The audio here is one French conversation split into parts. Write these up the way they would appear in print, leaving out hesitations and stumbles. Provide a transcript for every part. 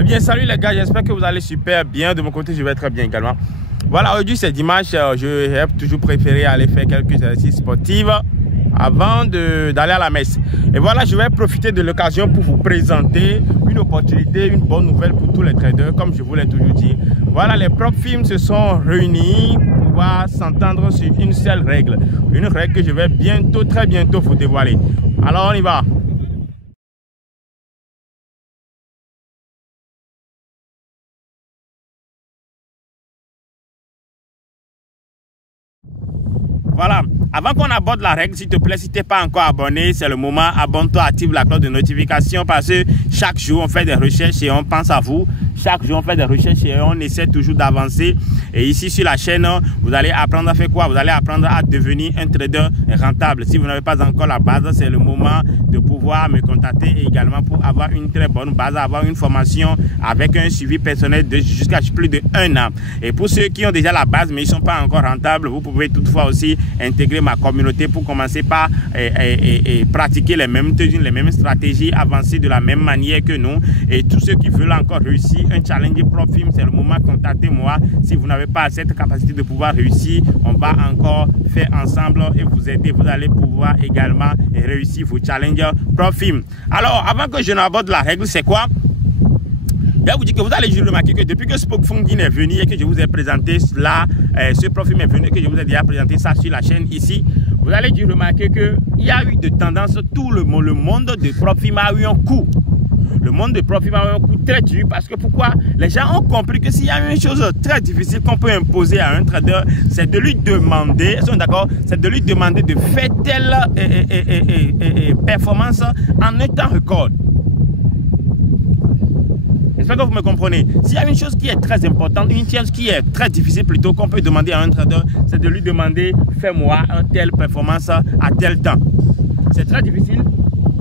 Eh bien, salut les gars, j'espère que vous allez super bien. De mon côté, je vais très bien également. Voilà, aujourd'hui c'est dimanche. J'ai toujours préféré aller faire quelques exercices sportifs avant d'aller à la messe. Et voilà, je vais profiter de l'occasion pour vous présenter une opportunité, une bonne nouvelle pour tous les traders, comme je vous l'ai toujours dit. Voilà, les PropFirm se sont réunis pour pouvoir s'entendre sur une seule règle. Une règle que je vais bientôt, très bientôt vous dévoiler. Alors on y va. Voilà, avant qu'on aborde la règle, s'il te plaît, si tu n'es pas encore abonné, c'est le moment, abonne-toi, active la cloche de notification parce que chaque jour on fait des recherches et on pense à vous. Chaque jour on fait des recherches et on essaie toujours d'avancer. Et ici sur la chaîne, vous allez apprendre à faire quoi? Vous allez apprendre à devenir un trader rentable. Si vous n'avez pas encore la base, c'est le moment de pouvoir me contacter et également pour avoir une très bonne base, avoir une formation avec un suivi personnel de jusqu'à plus de 1 an. Et pour ceux qui ont déjà la base mais ils ne sont pas encore rentables, vous pouvez toutefois aussi intégrer ma communauté pour commencer par pratiquer les mêmes techniques, les mêmes stratégies, avancer de la même manière que nous. Et tous ceux qui veulent encore réussir un challenge PropFirm, c'est le moment, contactez-moi. Si vous n'avez pas cette capacité de pouvoir réussir, on va encore faire ensemble et vous aider. Vous allez pouvoir également réussir vos challenges PropFirm. Alors, avant que je n'aborde la règle, c'est quoi? Je vais vous dire que vous allez remarquer que depuis que SpokeFunding est venu et que je vous ai présenté cela, ce PropFirm est venu et que je vous ai déjà présenté ça sur la chaîne ici, vous allez remarquer qu'il y a eu de tendance, tout le monde de PropFirm a eu un coup. Le monde de PropFirm a eu un coup très dur parce que pourquoi? Les gens ont compris que s'il y a une chose très difficile qu'on peut imposer à un trader, c'est de lui demander, ils sont d'accord, c'est de lui demander de faire telle performance en un temps record. J'espère que vous me comprenez. S'il y a une chose qui est très importante, une chose qui est très difficile plutôt qu'on peut demander à un trader, c'est de lui demander fais-moi une telle performance à tel temps. C'est très difficile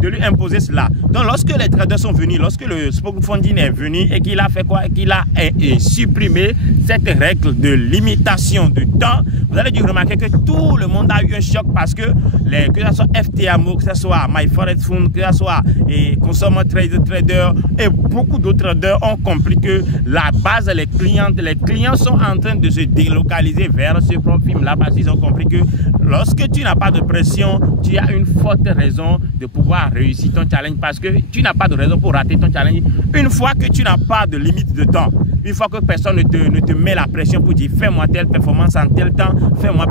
de lui imposer cela. Donc lorsque les traders sont venus, lorsque le SpokeFunding est venu et qu'il a fait quoi? Qu'il a supprimé cette règle de limitation de temps, vous allez dû remarquer que tout le monde a eu un choc parce que que ce soit FTMO, que ce soit MyForexFund, que ce soit Consumer Trader et beaucoup d'autres traders ont compris que la base, les clients sont en train de se délocaliser vers ce PropFirm là parce qu'ils ont compris que lorsque tu n'as pas de pression, tu as une forte raison de pouvoir réussir ton challenge parce que tu n'as pas de raison pour rater ton challenge une fois que tu n'as pas de limite de temps. Une fois que personne ne te met la pression pour dire fais-moi telle performance en tel temps, fais-moi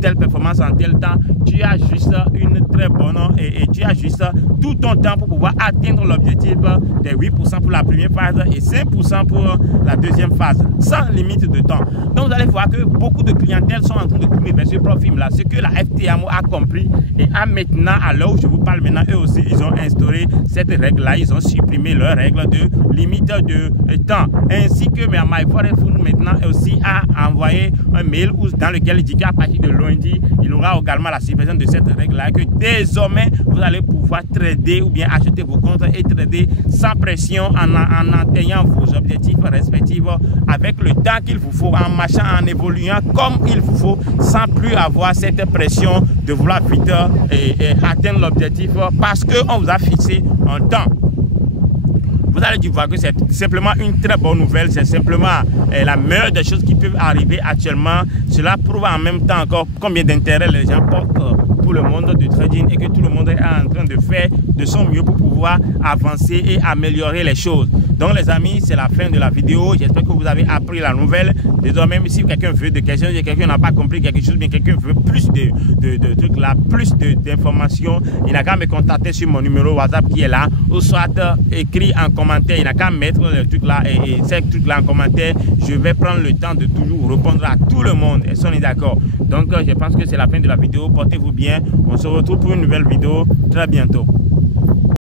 telle performance en tel temps, tu as juste une très bonne et tu as juste tout ton temps pour pouvoir atteindre l'objectif des 8% pour la première phase et 5% pour la deuxième phase, sans limite de temps. Donc vous allez voir que beaucoup de clientèles sont en train de couper vers ce PropFirm là, ce que la FTMO a compris et a maintenant, à l'heure où je vous parle maintenant, eux aussi ils ont instauré cette règle là, ils ont supprimé leur règle de limite de temps, ainsi que MyForexFund maintenant aussi a envoyé un mail dans lequel il dit qu'à partir de lundi, il aura également la suppression de cette règle-là, que désormais, vous allez pouvoir trader ou bien acheter vos comptes et trader sans pression en atteignant vos objectifs respectifs avec le temps qu'il vous faut, en marchant, en évoluant comme il vous faut, sans plus avoir cette pression de vouloir vite atteindre l'objectif parce qu'on vous a fixé un temps. Vous allez voir que c'est simplement une très bonne nouvelle, c'est simplement la meilleure des choses qui peuvent arriver actuellement. Cela prouve en même temps encore combien d'intérêt les gens portent pour le monde du trading et que tout le monde est en train de faire de son mieux pour pouvoir avancer et améliorer les choses. Donc les amis, c'est la fin de la vidéo. J'espère que vous avez appris la nouvelle. Désormais, si quelqu'un veut des questions, si quelqu'un n'a pas compris quelque chose, bien quelqu'un veut plus de trucs là, plus d'informations, il n'a qu'à me contacter sur mon numéro WhatsApp qui est là, ou soit écrit en commentaire. Il n'a qu'à mettre les trucs là et ces trucs là en commentaire. Je vais prendre le temps de toujours répondre à tout le monde. Et si on est d'accord. Donc je pense que c'est la fin de la vidéo. Portez-vous bien. On se retrouve pour une nouvelle vidéo très bientôt.